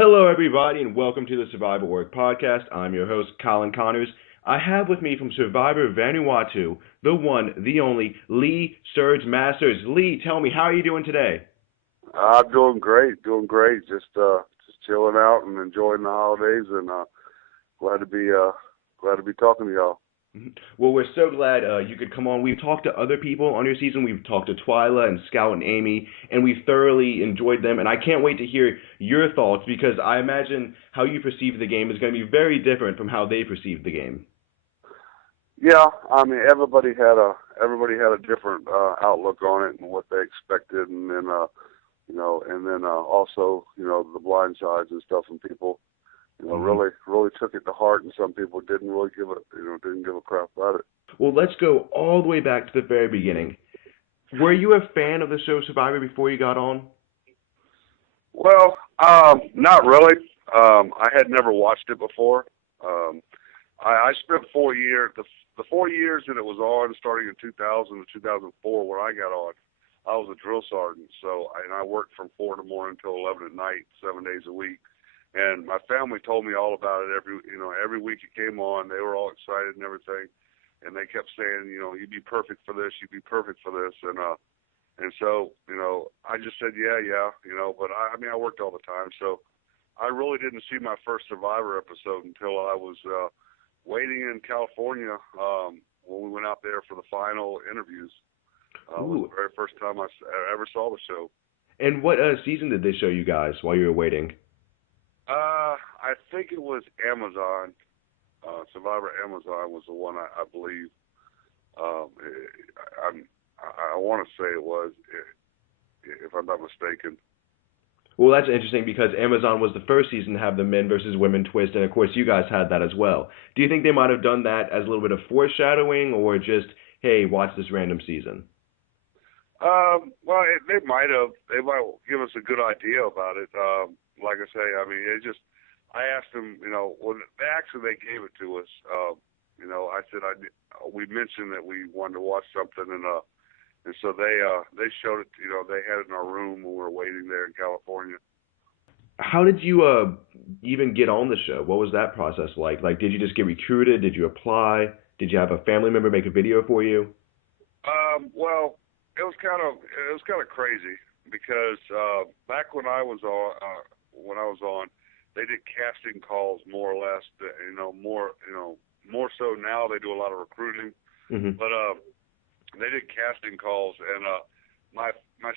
Hello, everybody, and welcome to the Survivor Work Podcast. I'm your host, Colin Connors. I have with me from Survivor Vanuatu, the one, the only, Lee Surge Masters. Lee, tell me, how are you doing today? I'm doing great, Just chilling out and enjoying the holidays, and glad to be talking to y'all. Well, we're so glad you could come on. We've talked to other people on your season. We've talked to Twila and Scout and Amy, and we've thoroughly enjoyed them. And I can't wait to hear your thoughts because I imagine how you perceive the game is going to be very different from how they perceive the game. Yeah, I mean everybody had a different outlook on it and what they expected, and then also the blind sides and stuff, and people really took it to heart, and some people didn't really didn't give a crap about it. Well, let's go all the way back to the very beginning. Were you a fan of the show Survivor before you got on? Well, not really. I had never watched it before. I spent 4 years, the 4 years that it was on, starting in 2000 to 2004, when I got on, I was a drill sergeant. So I worked from 4 in the morning until 11 at night, 7 days a week. And my family told me all about it every week it came on. They were all excited and everything, and they kept saying, you'd be perfect for this, you'd be perfect for this, and so I just said yeah, but I worked all the time, so I really didn't see my first Survivor episode until I was waiting in California when we went out there for the final interviews. It was the very first time I ever saw the show. And what season did they show you guys while you were waiting? I think it was Amazon. Survivor Amazon was the one I believe. I want to say it was, if I'm not mistaken. Well, that's interesting because Amazon was the first season to have the men versus women twist, and of course you guys had that as well. Do you think they might have done that as a little bit of foreshadowing, or just, hey, watch this random season? Well, they might have. They might give us a good idea about it. Like I say, I asked them, when they gave it to us, I said, we mentioned that we wanted to watch something, and so they showed it, they had it in our room when we were waiting there in California. How did you even get on the show? What was that process like? Like, did you just get recruited? Did you apply? Did you have a family member make a video for you? Well, it was kind of crazy because back when I was on, they did casting calls more or less. More so now they do a lot of recruiting, but they did casting calls, and my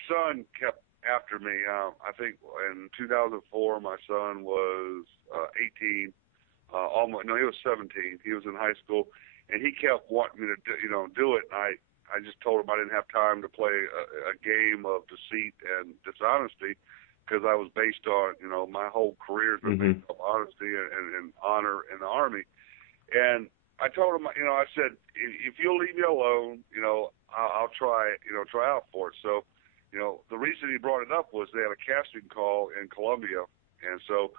son kept after me. I think in 2004 my son was 18. He was 17. He was in high school, and he kept wanting me to do it. And I just told him I didn't have time to play a game of deceit and dishonesty, because I was based on, my whole career has been based on honesty and honor in the Army. And I told him, I said, if you'll leave me alone, I'll try out for it. So, the reason he brought it up was they had a casting call in Colombia. And so,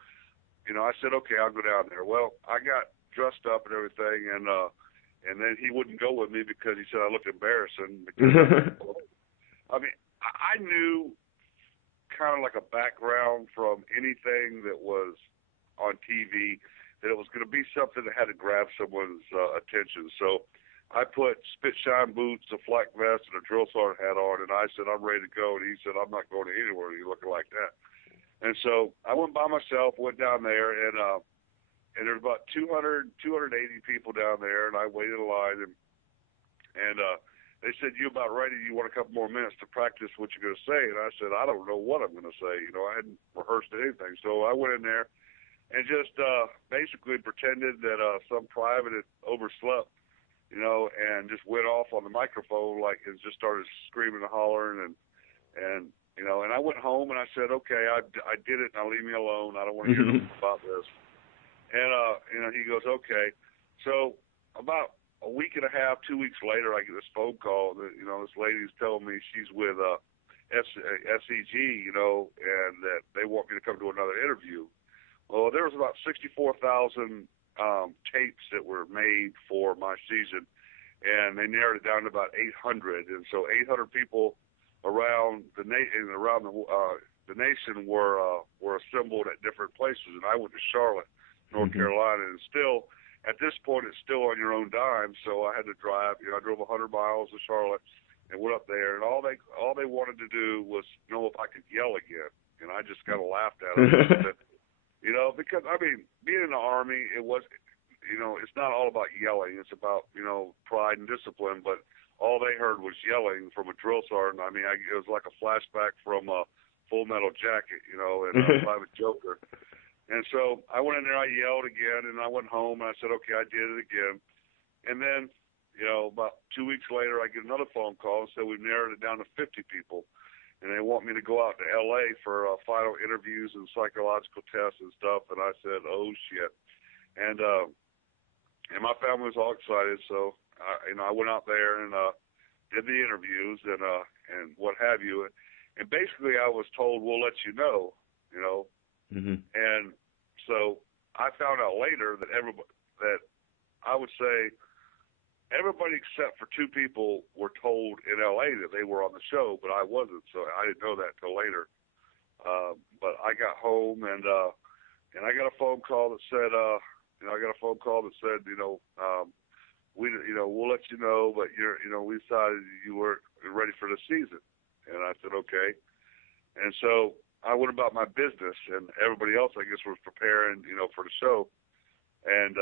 I said, okay, I'll go down there. Well, I got dressed up and everything, and then he wouldn't go with me because he said I looked embarrassing. I knew kind of like a background from anything that was on TV that it was going to be something that had to grab someone's attention. So I put spit shine boots, a flak vest, and a drill sergeant hat on, and I said, I'm ready to go. And he said, I'm not going to anywhere. You looking like that. And so I went by myself, went down there, and there was about 280 people down there, and I waited in line, and they said, you about ready? You want a couple more minutes to practice what you're going to say? And I said, I don't know what I'm going to say. I hadn't rehearsed anything. So I went in there and just basically pretended that some private had overslept, and just went off on the microphone and just started screaming and hollering. And I went home and I said, okay, I did it. Now leave me alone. I don't want to hear about this. And he goes, okay. So about a week and a half, 2 weeks later, I get this phone call that, this lady's telling me she's with SEG, and that they want me to come to another interview. Well, there was about 64,000 tapes that were made for my season, and they narrowed it down to about 800. And so 800 people around the the nation were assembled at different places, and I went to Charlotte, North Carolina, and still at this point it's still on your own dime. So I had to drive. I drove 100 miles to Charlotte and went up there, and all they wanted to do was know if I could yell again, and I just kind of laughed at them. Because I mean, being in the Army, it was, it's not all about yelling. It's about pride and discipline, but all they heard was yelling from a drill sergeant. I mean, it was like a flashback from Full Metal Jacket, and Private Joker. And so I went in there, I yelled again, and I went home, and I said, okay, I did it again. And then, about 2 weeks later, I get another phone call and said we've narrowed it down to 50 people, and they want me to go out to L.A. for final interviews and psychological tests and stuff. And I said, oh, shit. And my family was all excited, so I went out there and did the interviews and what have you, and basically I was told we'll let you know, and so I found out later that I would say everybody except for two people were told in LA that they were on the show, but I wasn't, so I didn't know that till later. But I got home and I got a phone call that said we'll let you know, but we decided you weren't ready for the season. And I said, okay. And so I went about my business, and everybody else, I guess, was preparing, for the show. And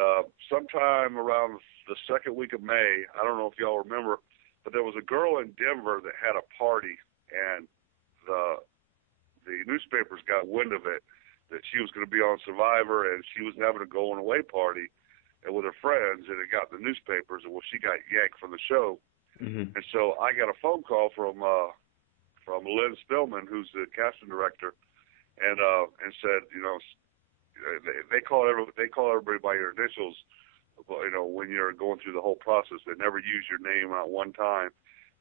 sometime around the second week of May, I don't know if y'all remember, but there was a girl in Denver that had a party, and the newspapers got wind of it, that she was going to be on Survivor, and she was having a going-away party and with her friends, and it got in the newspapers, and she got yanked from the show. And so I got a phone call from Lynn Spillman, who's the casting director, and said, they call everybody by your initials, when you're going through the whole process. They never use your name out one time,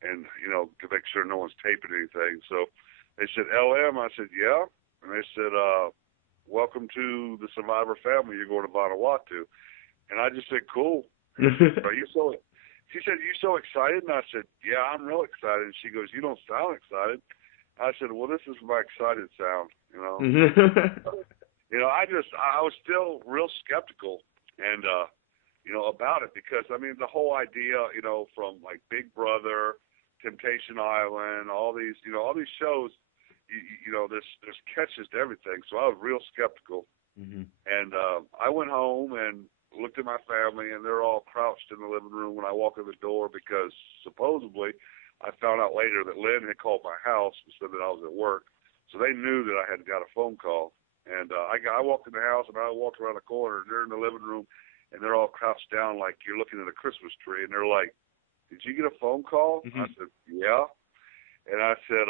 and to make sure no one's taping anything. So they said, LM. I said, yeah. And they said, welcome to the Survivor family. You're going to Vanuatu. And I just said, cool. She said, you so excited? And I said, yeah, I'm real excited. And she goes, you don't sound excited. I said, well, this is my excited sound, I was still real skeptical and, about it, because, I mean, the whole idea, from like Big Brother, Temptation Island, all these shows, there's catches to everything. So I was real skeptical. And I went home and looked at my family, and they're all crouched in the living room when I walk in the door, because supposedly I found out later that Lynn had called my house and said that I was at work. So they knew that I had got a phone call. And I walked in the house, and I walked around the corner, and they're in the living room, and they're all crouched down like you're looking at a Christmas tree. And they're like, did you get a phone call? I said, yeah. And I said,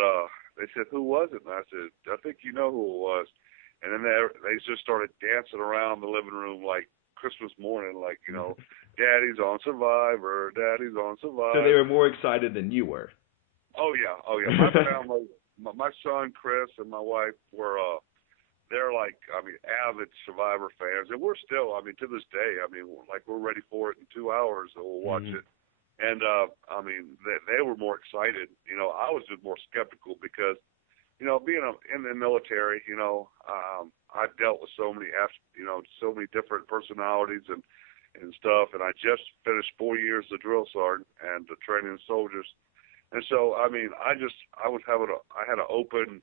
they said, who was it? And I said, I think you know who it was. And then they just started dancing around the living room like Christmas morning, like, Daddy's on Survivor, Daddy's on Survivor. So they were more excited than you were. Oh yeah. My family, my son Chris and my wife were, they're like, avid Survivor fans, and we're still, to this day, we're ready for it in 2 hours, and we'll watch it. And they were more excited. I was just more skeptical because, being in the military, I've dealt with so many different personalities and stuff, and I just finished 4 years as a drill sergeant and training soldiers, and so I had an open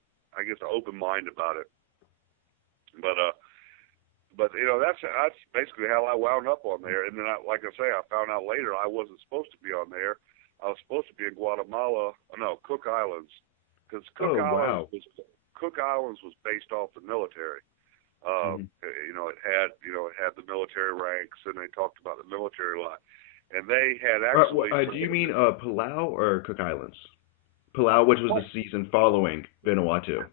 mind about it, but that's basically how I wound up on there. And then I found out later I wasn't supposed to be on there. I was supposed to be in Cook Islands, because Cook Islands was based off the military. It had the military ranks, and they talked about the military a lot. And they had actually. Do you mean Palau or Cook Islands? Palau, which was the season following Vanuatu.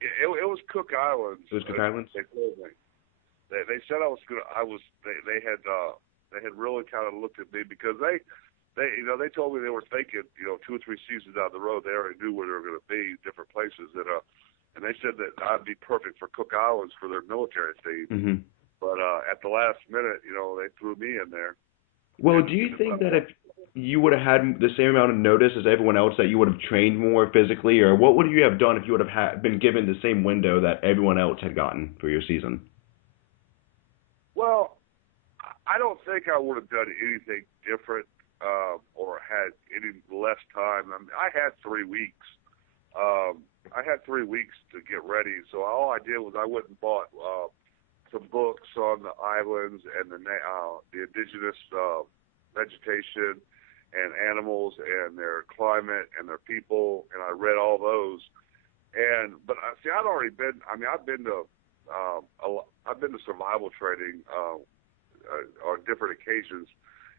It was Cook Islands. It was Cook Islands. They told me. They said I was good. They had really kind of looked at me, because they told me they were thinking 2 or 3 seasons down the road, they already knew where they were going to be, different places, and they said that I'd be perfect for Cook Islands for their military theme. But at the last minute, they threw me in there. Well, do you think that you would have had the same amount of notice as everyone else, that you would have trained more physically, or what would you have done if you would have been given the same window that everyone else had gotten for your season? Well, I don't think I would have done anything different or had any less time. I mean, I had 3 weeks. I had 3 weeks to get ready, so all I did was I went and bought some books on the islands and the indigenous vegetation and animals and their climate and their people, and I read all those. But see, I'd already been. I mean, I've been to survival training on different occasions,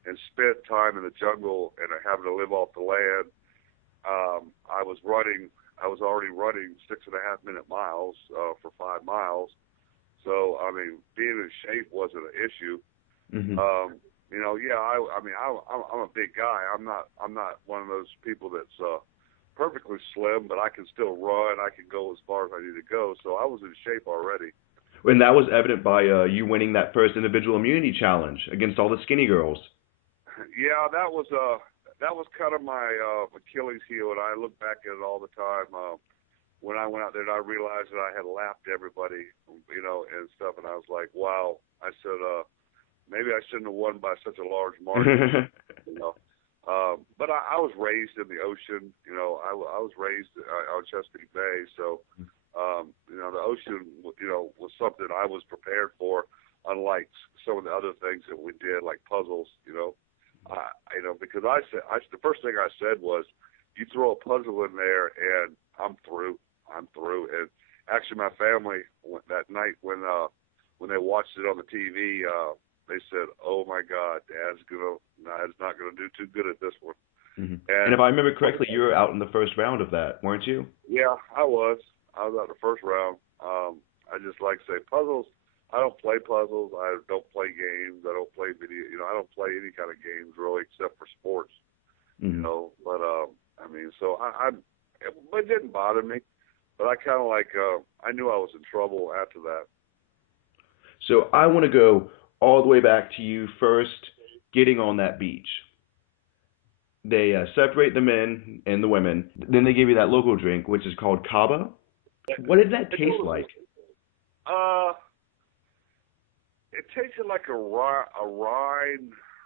and spent time in the jungle and having to live off the land. I was already running 6.5-minute miles for 5 miles. So I mean, being in shape wasn't an issue. Mm-hmm. Yeah. I'm a big guy. I'm not one of those people that's perfectly slim, but I can still run. I can go as far as I need to go. So I was in shape already. And that was evident by you winning that first individual immunity challenge against all the skinny girls. Yeah, that was kind of my Achilles heel, and I look back at it all the time. When I went out there, and I realized that I had lapped everybody, and stuff, and I was like, wow. I said, maybe I shouldn't have won by such a large margin, But I was raised in the ocean. I was raised on Chesapeake Bay, so the ocean, was something I was prepared for, unlike some of the other things that we did, like puzzles, because the first thing I said was, you throw a puzzle in there and I'm through. And actually, my family that night when they watched it on the TV, they said, "Oh my God, Dad's not gonna do too good at this one." Mm-hmm. And if I remember correctly, you were out in the first round of that, weren't you? Yeah, I was. I was out in the first round. I just like to say puzzles. I don't play puzzles. I don't play games. I don't play video. I don't play any kind of games really, except for sports. Mm-hmm. But so but it didn't bother me. But I kind of I knew I was in trouble after that. So I want to go all the way back to you first getting on that beach. They separate the men and the women. Then they give you that local drink, which is called kava. What did that taste like? It tasted like a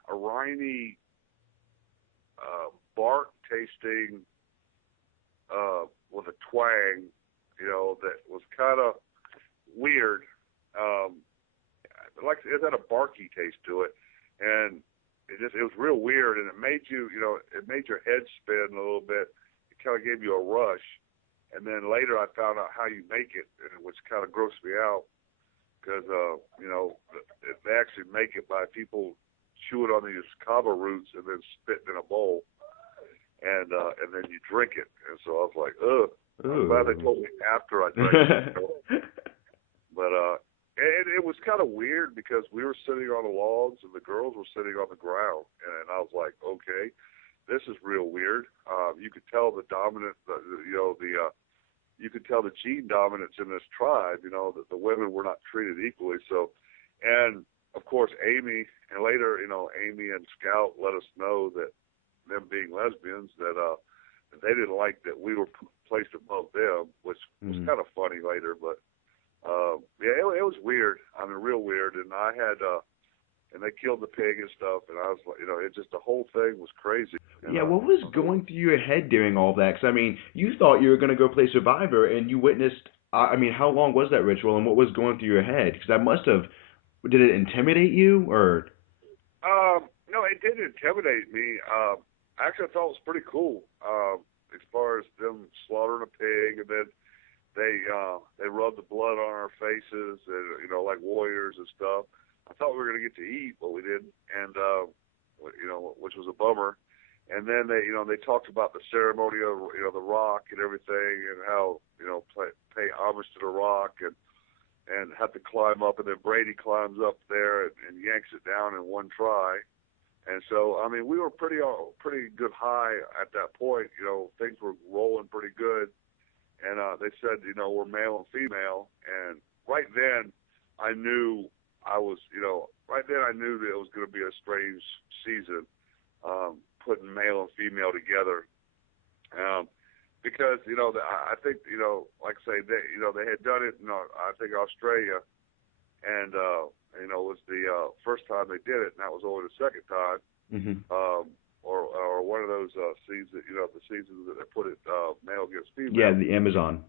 briny, bark tasting, with a twang, that was kind of weird. It had a barky taste to it, and it was real weird, and it made your head spin a little bit. It kind of gave you a rush, and then later I found out how you make it, which kind of grossed me out, because they actually make it by people chewing on these kava roots and then spitting in a bowl, and then you drink it. And so I was like, ugh. I'm glad they told me after I drank it. But it was kind of weird because we were sitting on the logs and the girls were sitting on the ground, and I was like, okay, this is real weird. You could tell the dominant, you could tell the gene dominance in this tribe. That the women were not treated equally. So, and of course, Amy, and later, Amy and Scout let us know that them being lesbians, that they didn't like that we were placed above them, which was kind of funny later. But yeah, it was weird. I mean, real weird. And I had, and they killed the pig and stuff, and I was like, it just, the whole thing was crazy. Yeah, what was going through your head during all that? Because, I mean, you thought you were going to go play Survivor, and you witnessed, how long was that ritual, and what was going through your head? Because that must have, did it intimidate you, or? No, it didn't intimidate me. Actually, I thought it was pretty cool, as far as them slaughtering a pig, and then they rubbed the blood on our faces, and, like warriors and stuff. I thought we were going to get to eat, but we didn't, and which was a bummer. And then they talked about the ceremony of the rock and everything, and how pay homage to the rock and have to climb up, and then Brady climbs up there and yanks it down in one try. And so, I mean, we were pretty good high at that point. Things were rolling pretty good, and they said we're male and female, and right then I knew that it was going to be a strange season. putting male and female together. Because, I think, like I say, they had done it in, I think, Australia, and, it was the first time they did it, and that was only the second time. Or one of those seasons, the seasons that they put it male against female. Yeah, the Amazon.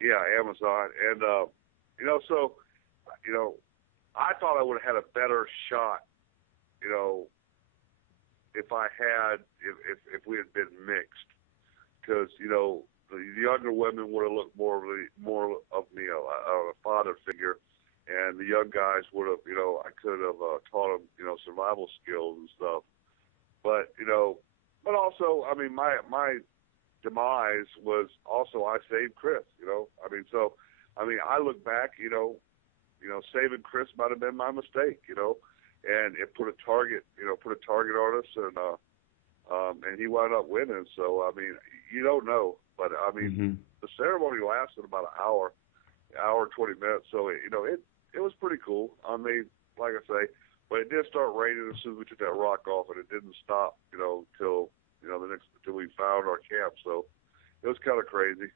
Yeah, Amazon. And, so, I thought I would have had a better shot, if we had been mixed. Because, the younger women would have looked more of me, a father figure. And the young guys would have, I could have taught them, survival skills and stuff. But, but also, I mean, my demise was also I saved Chris, So, I look back, saving Chris might have been my mistake, and it put a target on us, and he wound up winning. So, you don't know. But, the ceremony lasted about an hour and 20 minutes. So, it was pretty cool. Like I say, but it did start raining as soon as we took that rock off, and it didn't stop, till till we found our camp. So it was kind of crazy.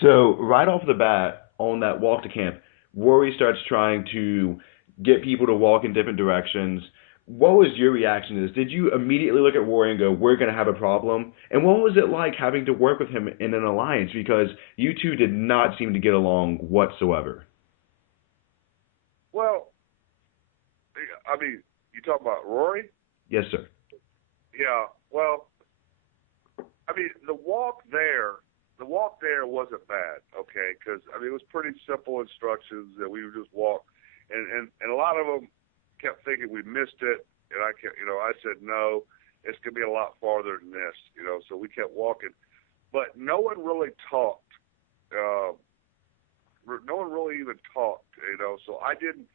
So right off the bat, on that walk to camp, Rory starts trying to get people to walk in different directions. What was your reaction to this? Did you immediately look at Rory and go, we're going to have a problem? And what was it like having to work with him in an alliance? Because you two did not seem to get along whatsoever. Well, you talking about Rory? Yes, sir. Yeah, well, the walk there wasn't bad, okay? Because, it was pretty simple instructions that we would just walk. And a lot of them kept thinking we missed it. And I said, no, it's going to be a lot farther than this, so we kept walking. But no one really talked. No one really even talked, so I didn't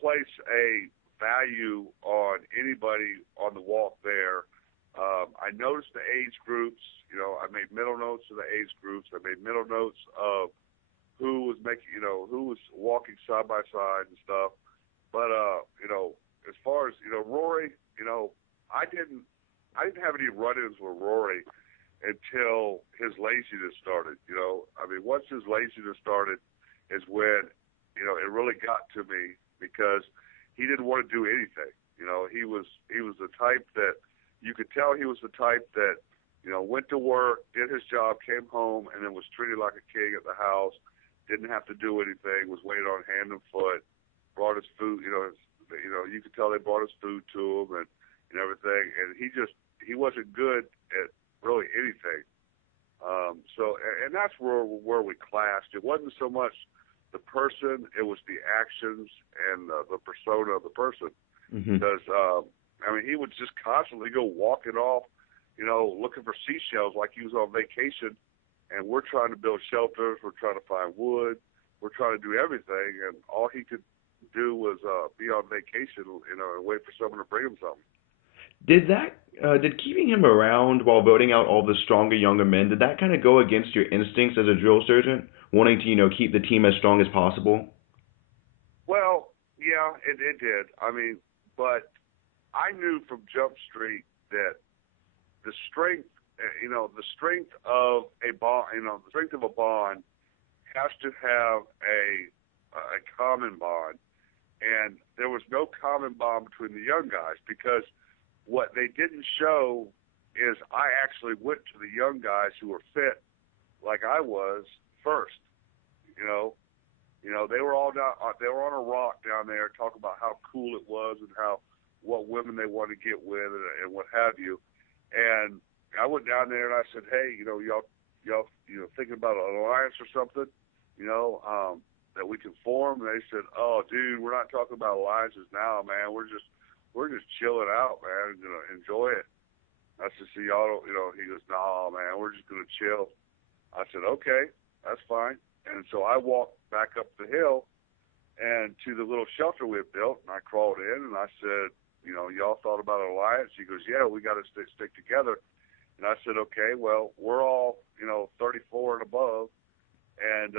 place a value on anybody on the walk there. I noticed the age groups. I made mental notes of the age groups. I made mental notes of who was walking side by side and stuff. But as far as Rory, I didn't have any run-ins with Rory until his laziness started. Once his laziness started is when it really got to me, because he didn't want to do anything. He was the type that you could tell he was the type that went to work, did his job, came home, and then was treated like a king at the house. Didn't have to do anything. Was waited on hand and foot. Brought his food. You could tell they brought his food to him and everything. And he wasn't good at really anything. And that's where we clashed. It wasn't so much the person, it was the actions and the persona of the person. Because he would just constantly go walking off, looking for seashells like he was on vacation. And we're trying to build shelters. We're trying to find wood. We're trying to do everything. And all he could do was be on vacation, and wait for someone to bring him something. Did keeping him around while voting out all the stronger, younger men, did that kind of go against your instincts as a drill sergeant, wanting to, keep the team as strong as possible? Well, yeah, it did. But I knew from Jump Street that the strength of a bond, the strength of a bond has to have a common bond. And there was no common bond between the young guys, because what they didn't show is I actually went to the young guys who were fit like I was first. They were all down. They were on a rock down there talking about how cool it was and what women they wanted to get with and what have you. And I went down there and I said, hey, y'all thinking about an alliance or something, that we can form? And they said, oh, dude, we're not talking about alliances now, man. We're just chilling out, man, enjoy it. I said, so y'all don't, he goes, nah, man, we're just gonna chill. I said, okay, that's fine. And so I walked back up the hill and to the little shelter we had built, and I crawled in and I said, y'all thought about an alliance? He goes, yeah, we got to stick together. And I said, okay, well, we're all, 34 and above, and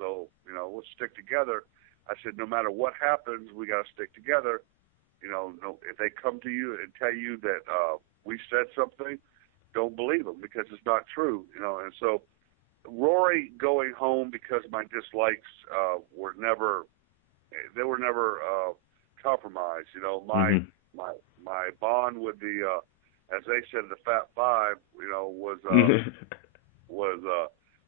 so, let's stick together. I said, no matter what happens, we got to stick together. no, if they come to you and tell you that we said something, don't believe them because it's not true. And so Rory going home because my dislikes were never compromised. My bond with the as they said, the Fat Five,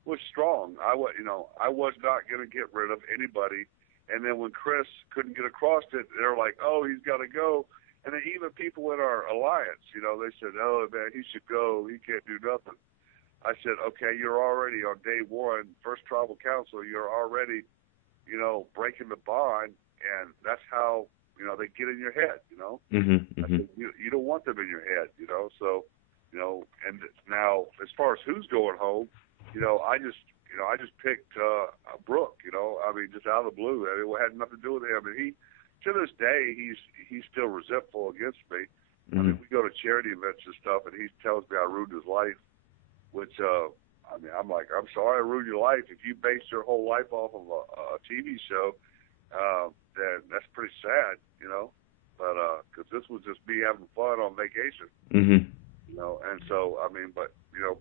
was strong. I was not going to get rid of anybody. And then when Chris couldn't get across it, they're like, oh, he's got to go. And then even people in our alliance, they said, oh, man, he should go. He can't do nothing. I said, okay, you're already on day one, first tribal council, you're already, breaking the bond. And that's how, they get in your head, I said, you don't want them in your head, So, and now as far as who's going home, I just picked Brooke, just out of the blue. It had nothing to do with him. And he, to this day, he's still resentful against me. We go to charity events and stuff, and he tells me I ruined his life, which, I'm like, I'm sorry I ruined your life. If you based your whole life off of a TV show, then that's pretty sad, But because this was just me having fun on vacation, And so,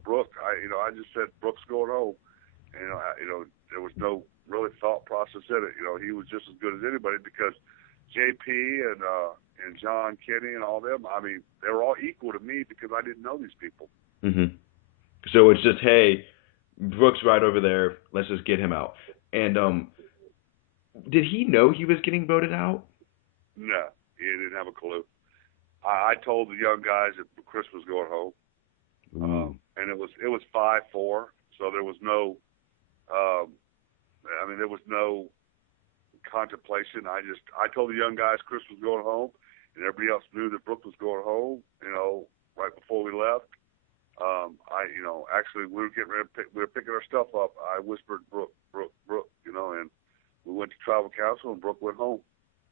Brooke, I just said Brooke's going home. There was no really thought process in it. He was just as good as anybody because JP and John Kenny and all them, they were all equal to me because I didn't know these people. So it's just, hey, Brooke's right over there. Let's just get him out. And did he know he was getting voted out? No, he didn't have a clue. I told the young guys that Chris was going home, and it was 5-4, so there was no, there was no contemplation. I told the young guys Chris was going home, and everybody else knew that Brooke was going home. Right before we left, actually we were getting ready we were picking our stuff up. I whispered Brooke, and we went to tribal council, and Brooke went home,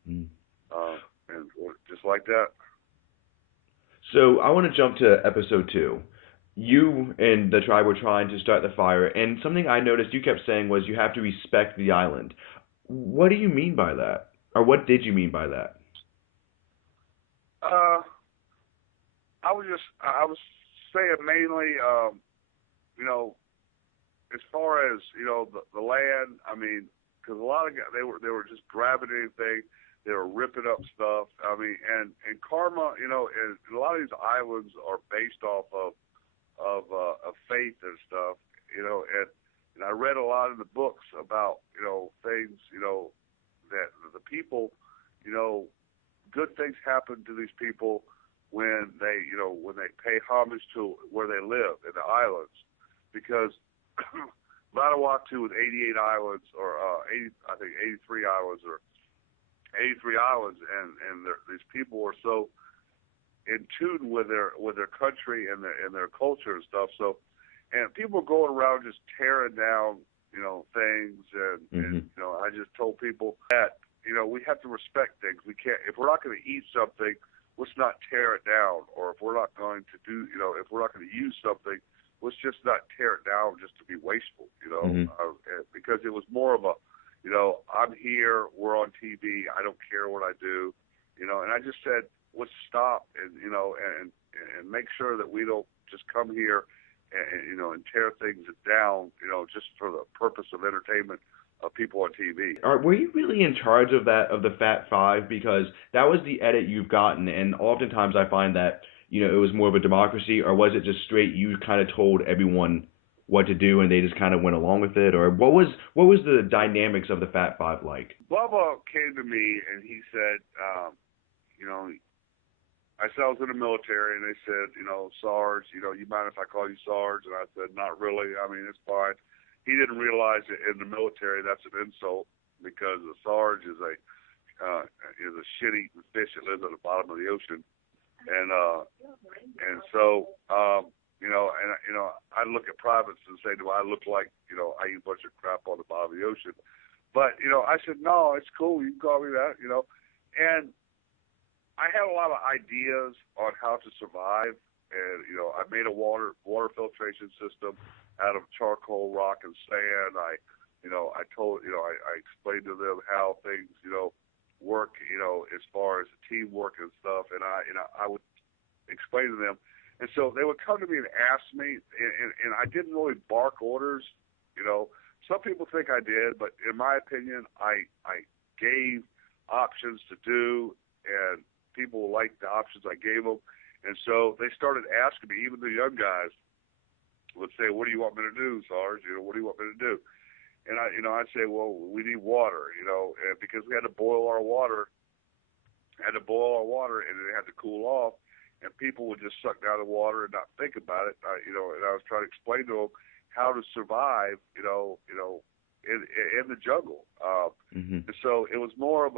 and just like that. So I want to jump to episode 2. You and the tribe were trying to start the fire, and something I noticed you kept saying was you have to respect the island. What do you mean by that? Or what did you mean by that? I was saying mainly, as far as, the land, because a lot of guys, they were just grabbing anything. They were ripping up stuff. And karma, and a lot of these islands are based off of faith and stuff, and I read a lot in the books about, things, that the people, good things happen to these people when they pay homage to where they live in the islands, because Vanuatu with 88 islands, or 83 islands, and these people are so in tune with their country and their culture and stuff. So, and people are going around just tearing down, things, and I just told people that, we have to respect things. We can't, if we're not going to eat something, let's not tear it down. Or if we're not going to do, if we're not going to use something, let's just not tear it down just to be wasteful, because it was more of a, I'm here, we're on TV, I don't care what I do, and I just said, let's stop and make sure that we don't just come here and tear things down, just for the purpose of entertainment of people on TV. Were you really in charge of that, of the Fat Five? Because that was the edit you've gotten, and oftentimes I find that, it was more of a democracy, or was it just straight you kind of told everyone what to do and they just kind of went along with it? Or what was the dynamics of the Fat Five like? Bubba came to me and he said, I said I was in the military, and they said, Sarge, you mind if I call you Sarge? And I said, not really. It's fine. He didn't realize that in the military that's an insult, because a Sarge is a shit-eating fish that lives at the bottom of the ocean, and so I look at privates and say, do I look like I eat a bunch of crap on the bottom of the ocean? But I said, no, it's cool. You can call me that. And I had a lot of ideas on how to survive, and I made a water filtration system out of charcoal, rock, and sand. I explained to them how things work, as far as teamwork and stuff. And I would explain to them. And so they would come to me and ask me, and I didn't really bark orders. Some people think I did, but in my opinion, I gave options to do, and people liked the options I gave them. And so they started asking me, even the young guys would say, "What do you want me to do, Sarge? What do you want me to do?" And I'd say, "Well, we need water, and because we had to boil our water, and it had to cool off, and people would just suck down the water and not think about it, and I was trying to explain to them how to survive, in the jungle. And so it was more of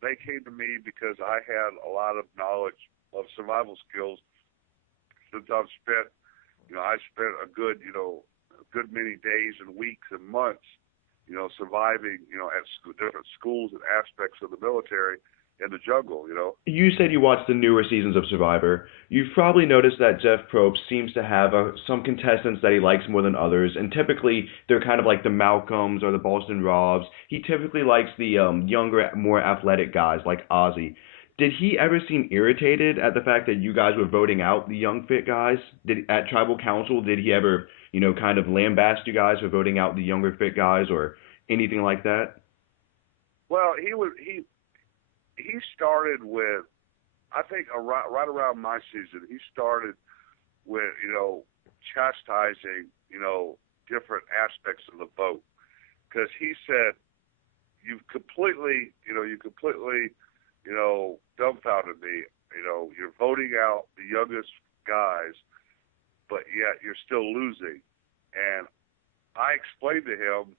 they came to me because I had a lot of knowledge of survival skills since I spent a good many days and weeks and months, surviving, at different schools and aspects of the military in the jungle, You said you watched the newer seasons of Survivor. You've probably noticed that Jeff Probst seems to have some contestants that he likes more than others, and typically they're kind of like the Malcolms or the Boston Robs. He typically likes the younger, more athletic guys like Ozzy. Did he ever seem irritated at the fact that you guys were voting out the young, fit guys? At Tribal Council, did he ever, kind of lambast you guys for voting out the younger, fit guys or anything like that? Well, he started with, I think right around my season, he started with, chastising, different aspects of the vote. Because he said, you've completely dumbfounded me. You're voting out the youngest guys, but yet you're still losing. And I explained to him,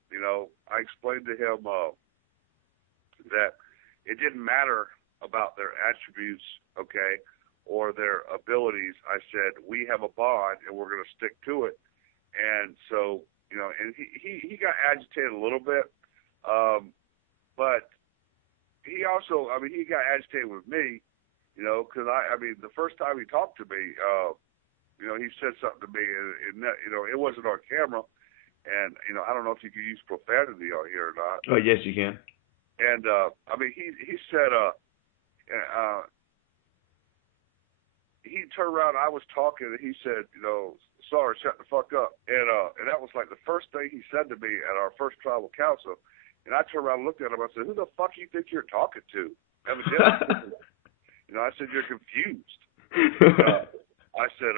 that it didn't matter about their attributes, okay, or their abilities. I said, we have a bond and we're going to stick to it. And so, and he got agitated a little bit, but he also, he got agitated with me, because the first time he talked to me, he said something to me, and it wasn't on camera, and, I don't know if you can use profanity on here or not. Oh, yes, you can. And, he said, he turned around, I was talking, and he said, Sarge, shut the fuck up. And that was like the first thing he said to me at our first tribal council. And I turned around and looked at him. I said, who the fuck do you think you're talking to? Evidently, I said, you're confused. I said,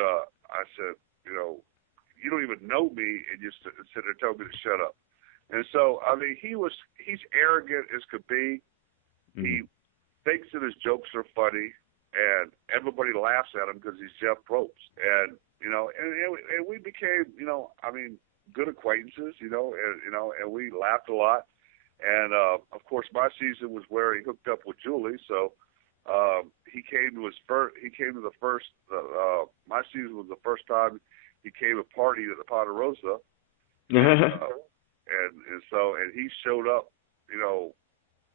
you don't even know me, and you sit there telling me to shut up. And so, he's arrogant as could be. He thinks that his jokes are funny, and everybody laughs at him because he's Jeff Probst. And, and we became, good acquaintances, and we laughed a lot. And, of course, my season was where he hooked up with Julie. So, he came to my season was the first time he came to party at the Ponderosa. And he showed up,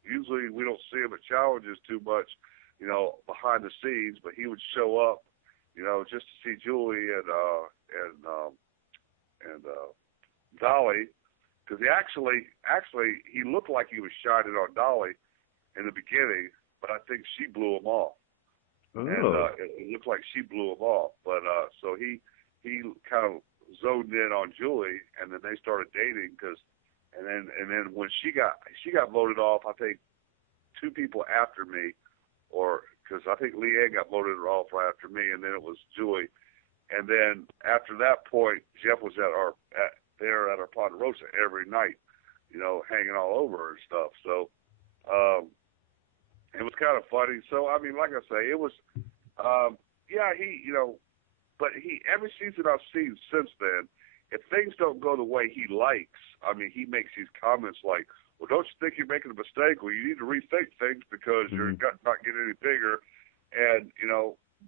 usually we don't see him at challenges too much, behind the scenes, but he would show up, just to see Julie and Dolly, because he looked like he was shining on Dolly in the beginning, but I think she blew him off. Oh. And it looked like she blew him off, but so he kind of zoned in on Julie, and then they started dating and then when she got voted off, I think 2 people after me, or because I think Leanne got voted off right after me, and then it was Julie, and then after that point, Jeff was at our Ponderosa every night, hanging all over and stuff. So it was kind of funny. So like I say, it was but every season I've seen since then, if things don't go the way he likes, he makes these comments like, well, don't you think you're making a mistake? Well, you need to rethink things because your gut's not getting any bigger. And,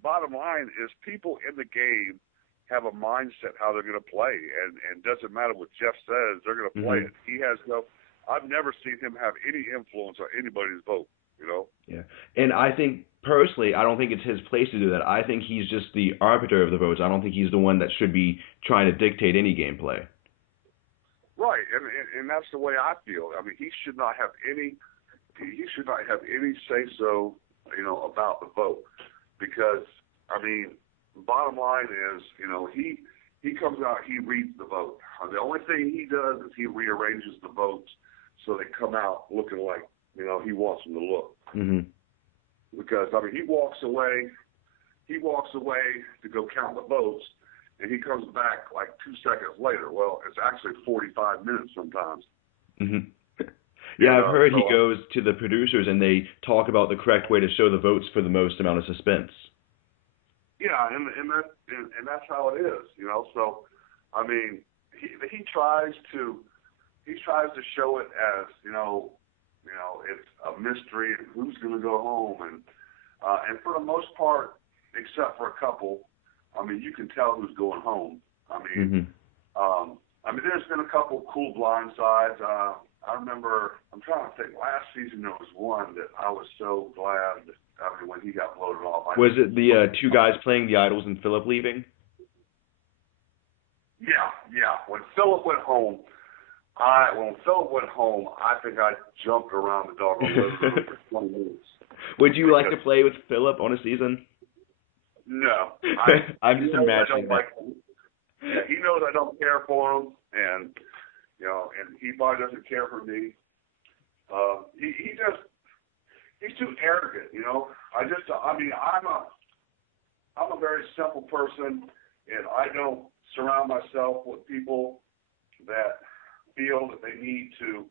bottom line is people in the game have a mindset how they're going to play. And doesn't matter what Jeff says, they're going to play it. He has I've never seen him have any influence on anybody's vote. Yeah, and I think personally, I don't think it's his place to do that. I think he's just the arbiter of the votes. I don't think he's the one that should be trying to dictate any gameplay. Right, and that's the way I feel. He should not have any he should not have any say-so, about the vote. Because, I mean, bottom line is, he comes out, he reads the vote. The only thing he does is he rearranges the votes so they come out looking like, he wants them to look. Mm-hmm. Because, I mean, he walks away to go count the votes, and he comes back like 2 seconds later. Well, it's actually 45 minutes sometimes. Mm-hmm. Yeah, I've heard so, he goes to the producers and they talk about the correct way to show the votes for the most amount of suspense. Yeah, and that's how it is, So, I mean, he tries to show it as it's a mystery and who's going to go home, and for the most part, except for a couple, I mean, you can tell who's going home. I mean, there's been a couple cool blindsides. I remember, I'm trying to think, last season there was one that I was so glad, when he got voted off. Was it the two guys playing the idols and Philip leaving? Yeah. When Philip went home, I think I jumped around the doggone living room for 20 minutes. Would you like to play with Philip on a season? No. I'm just imagining that. Yeah, he knows I don't care for him, and and he probably doesn't care for me. He's too arrogant, I'm a very simple person, and I don't surround myself with people that feel that they need to,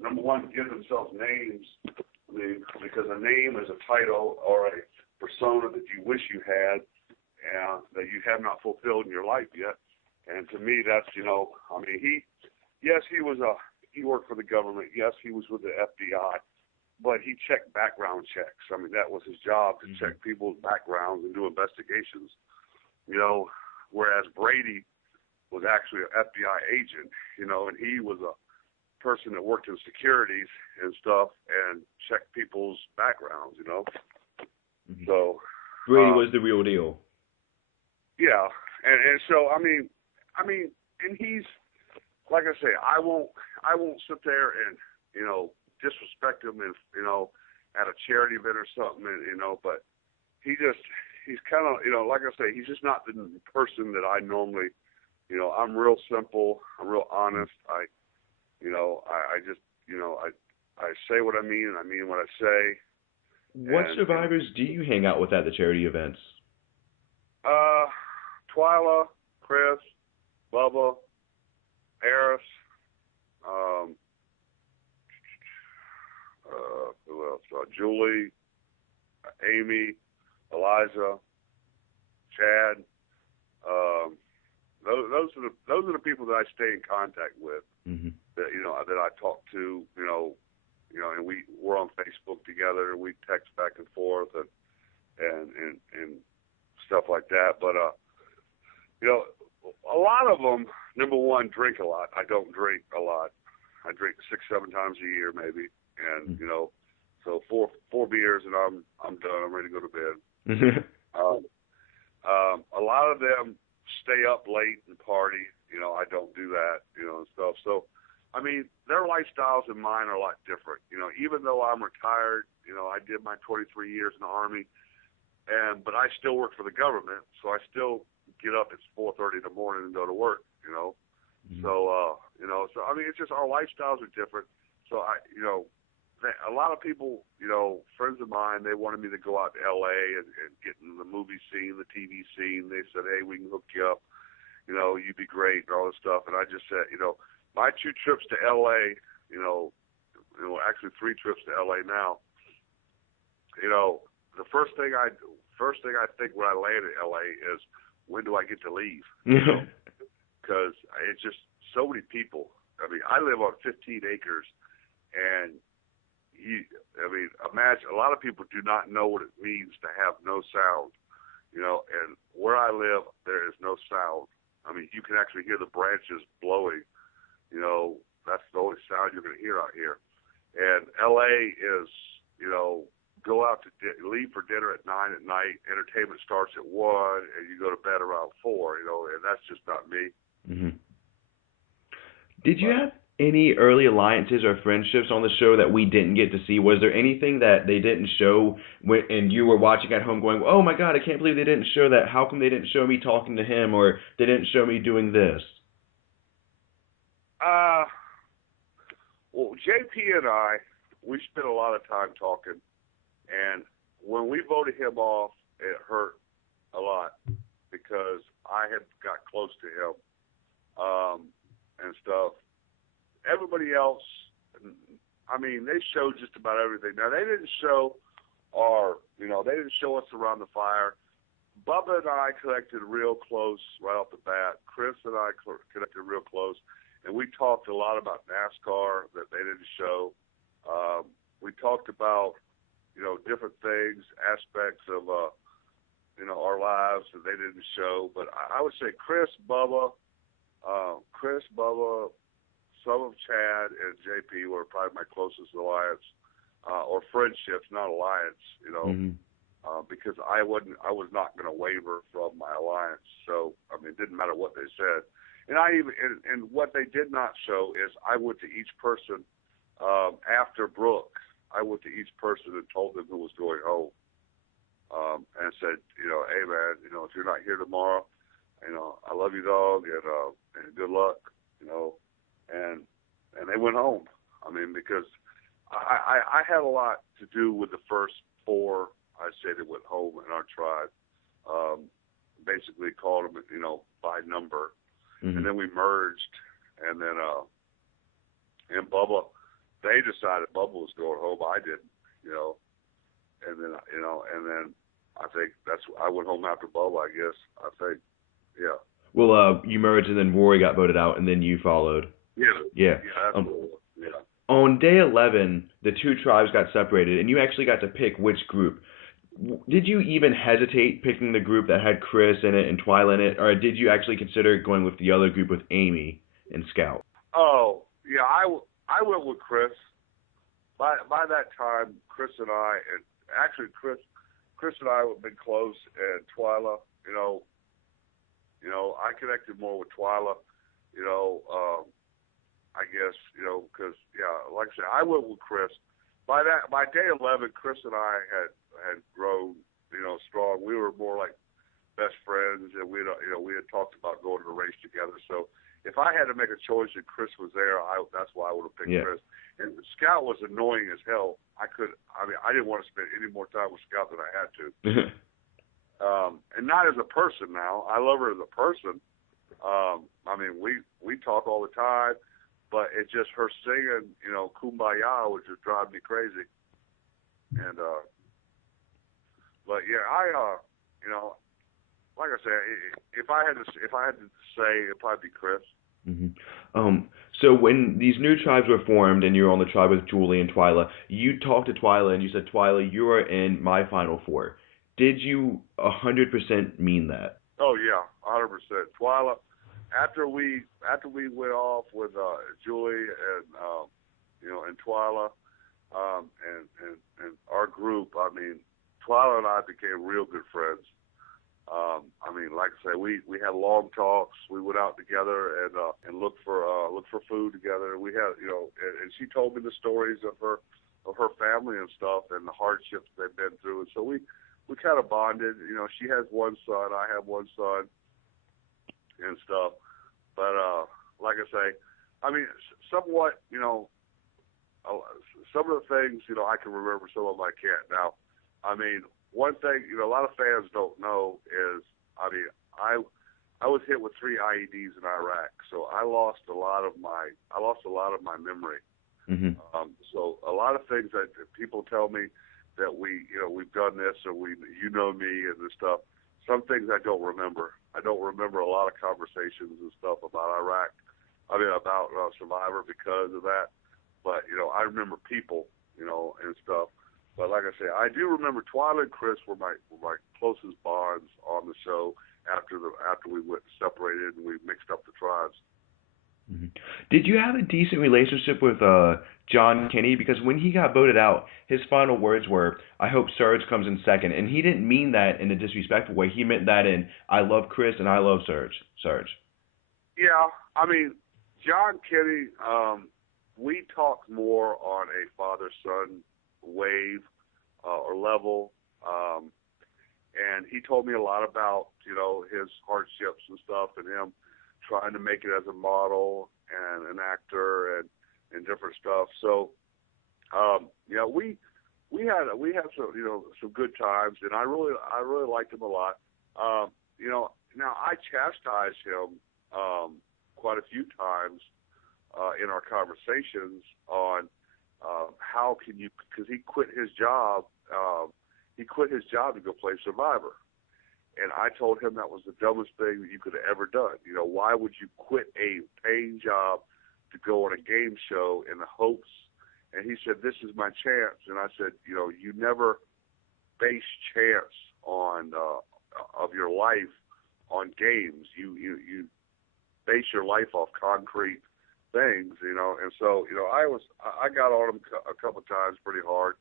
number one, give themselves names. I mean, because a name is a title or a persona that you wish you had and that you have not fulfilled in your life yet. And to me, that's, he worked for the government. Yes, he was with the FBI, but he checked background checks. I mean, that was his job, to check people's backgrounds and do investigations. Whereas Brady was actually an FBI agent, and he was a person that worked in securities and stuff and checked people's backgrounds, Mm-hmm. So Brady was the real deal. Yeah, and so I mean, and he's, like I say, I won't sit there and disrespect him and at a charity event or something, and but he's kind of like I say, he's just not the person that I normally, I'm real simple, I'm real honest. I just I say what I mean and I mean what I say. What survivors do you hang out with at the charity events? Twila, Chris, Bubba, Eris, who else? Julie, Amy, Eliza, Chad. Those are the people that I stay in contact with. Mm-hmm. That that I talk to. And we're on Facebook together. We text back and forth and stuff like that. But a lot of them, number one, drink a lot. I don't drink a lot. I drink 6-7 times a year maybe, and so four beers and I'm done. I'm ready to go to bed. A lot of them stay up late and party. I don't do that. And stuff. So. I mean, their lifestyles and mine are a lot different. Even though I'm retired, I did my 23 years in the Army, but I still work for the government, so I still get up at 4:30 in the morning and go to work. Mm-hmm. So I mean, it's just our lifestyles are different. So a lot of people, friends of mine, they wanted me to go out to L.A. and get in the movie scene, the TV scene. They said, hey, we can hook you up. You'd be great and all this stuff. And I just said, my 2 trips to L.A., actually 3 trips to L.A. now. The first thing I think when I land in L.A. is, when do I get to leave? Because it's just so many people. I mean, I live on 15 acres, and imagine, a lot of people do not know what it means to have no sound. And where I live, there is no sound. I mean, you can actually hear the branches blowing. That's the only sound you're going to hear out here. And L.A. is, go out to leave for dinner at 9 at night. Entertainment starts at 1, and you go to bed around 4. And that's just not me. Mm-hmm. Did you have Any early alliances or friendships on the show that we didn't get to see? Was there anything that they didn't show and you were watching at home going, "Oh my God, I can't believe they didn't show that. How come they didn't show me talking to him or they didn't show me doing this?" Well, JP and I, we spent a lot of time talking, and when we voted him off, it hurt a lot because I had got close to him and stuff. Everybody else, I mean, they showed just about everything. Now, they didn't show they didn't show us around the fire. Bubba and I connected real close right off the bat. Chris and I connected real close. And we talked a lot about NASCAR that they didn't show. We talked about, different things, aspects of, our lives that they didn't show. But I would say Chris, Bubba, some of Chad and JP were probably my closest alliance, or friendships, not alliance, because I was not going to waver from my alliance. So, I mean, it didn't matter what they said. And what they did not show is I went to each person after Brooke. I went to each person and told them who was going home, and said, hey man, if you're not here tomorrow, I love you, dog, and good luck, and they went home. I mean, because I had a lot to do with the first four. I say that went home in our tribe. Basically called them, by number. And then we merged, and then and Bubba, they decided Bubba was going home. I didn't, and then I think I went home after Bubba. I guess yeah. Well, you merged, and then Rory got voted out, and then you followed. Yeah. Absolutely. Yeah. On day 11, the two tribes got separated, and you actually got to pick which group. Did you even hesitate picking the group that had Chris in it and Twila in it, or did you actually consider going with the other group with Amy and Scout? Oh, yeah, I went with Chris. By that time, Chris and I, and actually Chris and I have been close, and Twila, I connected more with Twila, I guess, because, like I said, I went with Chris. By day 11, Chris and I had grown, strong. We were more like best friends, and we had talked about going to the race together. So if I had to make a choice and Chris was there, that's why I would have picked Chris. And Scout was annoying as hell. I didn't want to spend any more time with Scout than I had to. And not as a person now. I love her as a person. I mean, we talk all the time. But it's just her singing, Kumbaya would just drive me crazy. And, but yeah, like I said, if I had to say, it'd probably be Chris. So when these new tribes were formed and you were on the tribe with Julie and Twila, you talked to Twila and you said, Twila, you are in my final four. Did you 100% mean that? Oh yeah, 100%. Twila. After we went off with Julie and Twila, and our group, I mean, Twila and I became real good friends. I mean, like I say, we had long talks. We went out together and looked for food together. We had, and she told me the stories of her family and stuff and the hardships they've been through. And so we kind of bonded. She has one son, I have one son, and stuff. But like I say, I mean, somewhat, some of the things, I can remember, some of them I can't. Now, I mean, one thing, a lot of fans don't know is, I mean, I was hit with 3 IEDs in Iraq, so I lost a lot of my memory. So a lot of things that people tell me that we've done this, or me and this stuff. Some things I don't remember. I don't remember a lot of conversations and stuff about Iraq. I mean, about Survivor because of that. But I remember people, and stuff. But like I say, I do remember Twila and Chris were my closest bonds on the show after we went separated and we mixed up the tribes. Did you have a decent relationship with John Kinney? Because when he got voted out, his final words were, "I hope Sarge comes in second." And he didn't mean that in a disrespectful way. He meant that in, "I love Chris and I love Sarge." Yeah, I mean, John Kenny, we talk more on a father-son wave or level, and he told me a lot about, his hardships and stuff, and him trying to make it as a model and an actor and different stuff. So, we had some good times, and I really liked him a lot. Now I chastised him quite a few times in our conversations on how can you, because he quit his job. He quit his job to go play Survivor. And I told him that was the dumbest thing that you could have ever done. Why would you quit a paying job to go on a game show in the hopes? And he said, this is my chance. And I said, you never base chance on of your life on games. You base your life off concrete things, And so, I got on him a couple of times pretty hard.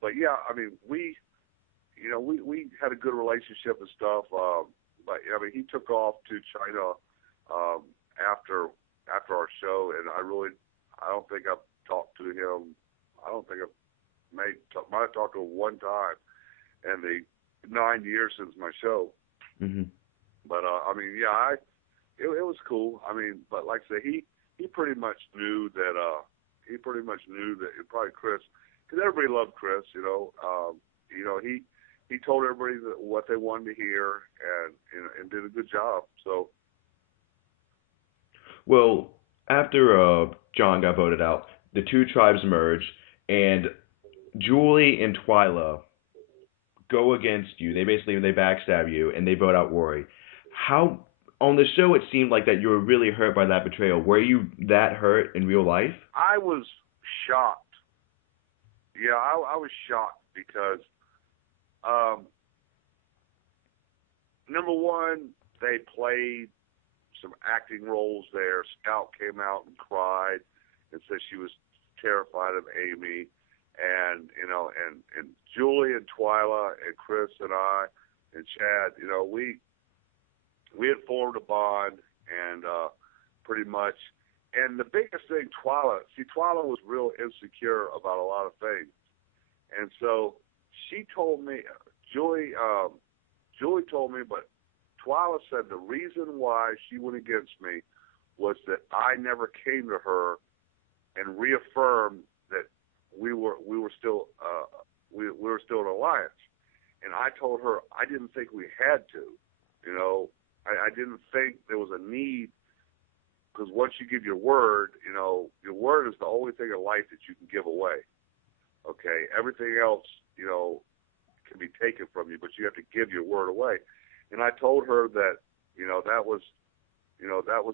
But yeah, I mean, we had a good relationship and stuff. But I mean, he took off to China after our show, and I don't think I've talked to him. I don't think might have talked to him one time in the 9 years since my show. Mm-hmm. But I mean, yeah, it was cool. I mean, but like I say, he pretty much knew that. Probably Chris, because everybody loved Chris. He told everybody what they wanted to hear and did a good job. So. Well, after John got voted out, the two tribes merged, and Julie and Twila go against you. They backstab you, and they vote out Rory. How on the show it seemed like that you were really hurt by that betrayal. Were you that hurt in real life? I was shocked. Yeah, I was shocked because, number one, they played some acting roles there. Scout came out and cried and said she was terrified of Amy, and and Julie and Twila and Chris and I and Chad, we had formed a bond, and pretty much. And the biggest thing, Twila was real insecure about a lot of things, and so she told me, Julie told me, but Twila said the reason why she went against me was that I never came to her and reaffirmed that we were still in alliance. And I told her I didn't think we had to. I didn't think there was a need, because once you give your word, your word is the only thing in life that you can give away. Okay, everything else, can be taken from you, but you have to give your word away. And I told her that, that was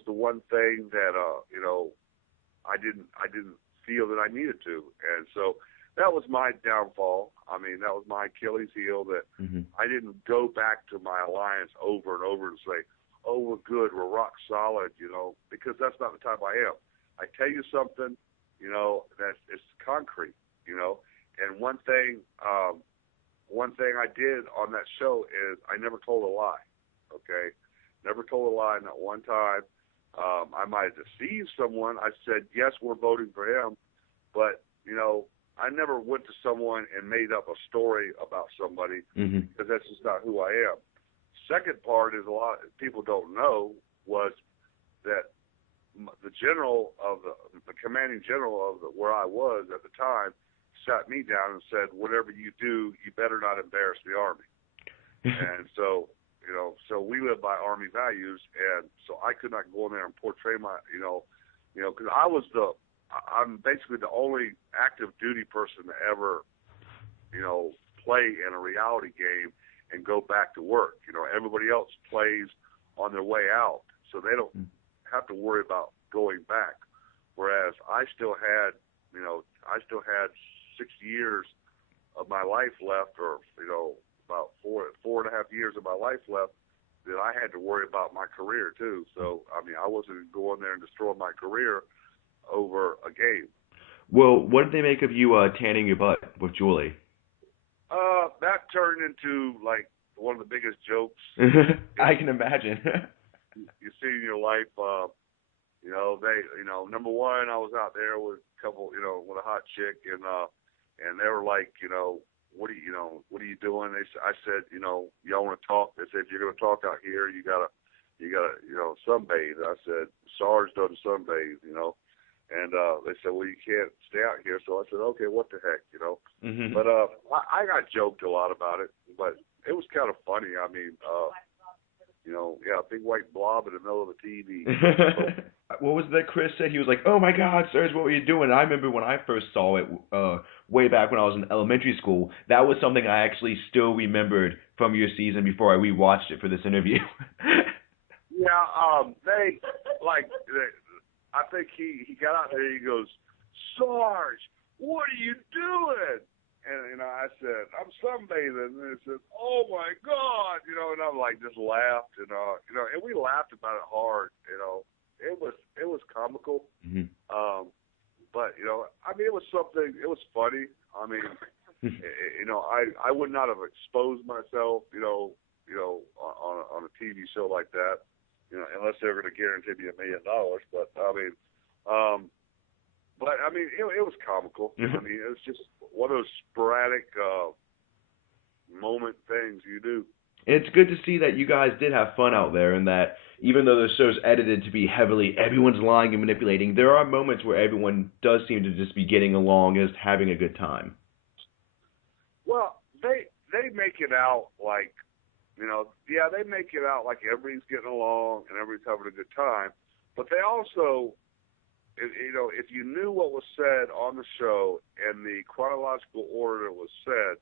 the one thing that, I didn't feel that I needed to. And so that was my downfall. I mean, that was my Achilles heel, that I didn't go back to my alliance over and over and say, oh, we're good, we're rock solid, because that's not the type I am. I tell you something, that it's concrete, And one thing I did on that show is I never told a lie, okay? Never told a lie, not one time. I might have deceived someone. I said, yes, we're voting for him, but, I never went to someone and made up a story about somebody, because that's just not who I am. Second part is, a lot of people don't know, was that the general of the commanding general of where I was at the time sat me down and said, whatever you do, you better not embarrass the Army. And so, so we live by Army values, and so I could not go in there and portray my, because I'm basically the only active duty person to ever, play in a reality game and go back to work. Everybody else plays on their way out, so they don't have to worry about going back. Whereas I still had 6 years of my life left, or about four and a half years of my life left, that I had to worry about my career too. So I mean, I wasn't going there and destroy my career over a game. Well, what did they make of you tanning your butt with Julie? That turned into like one of the biggest jokes I can imagine. you see in your life. Number one, I was out there with a couple, with a hot chick, and they were like, what are you doing? I said, y'all want to talk? They said, if you're going to talk out here, you gotta, sunbathe. I said, Sarge doesn't sunbathe, and they said, well, you can't stay out here. So I said, okay, what the heck, Mm-hmm. But I got joked a lot about it, but it was kind of funny. I mean, a big white blob in the middle of the TV. What was that Chris said? He was like, oh my God, Sarge, what were you doing? And I remember when I first saw it way back when I was in elementary school, that was something I actually still remembered from your season before I rewatched it for this interview. Yeah, I think he got out there, he goes, Sarge, what are you doing? And I said, I'm sunbathing. And they said, oh my God, and I'm like, just laughed, and we laughed about it hard, It was comical. Mm-hmm. But it was something. It was funny. I mean, I would not have exposed myself, on a TV show like that, unless they were going to guarantee me $1 million. But it was comical. I mean, it was just one of those sporadic moment things you do. It's good to see that you guys did have fun out there, and that even though the show's edited to be heavily everyone's lying and manipulating, there are moments where everyone does seem to just be getting along as having a good time. Well, they make it out like, they make it out like everybody's getting along and everybody's having a good time, but they also, if you knew what was said on the show and the chronological order it was said,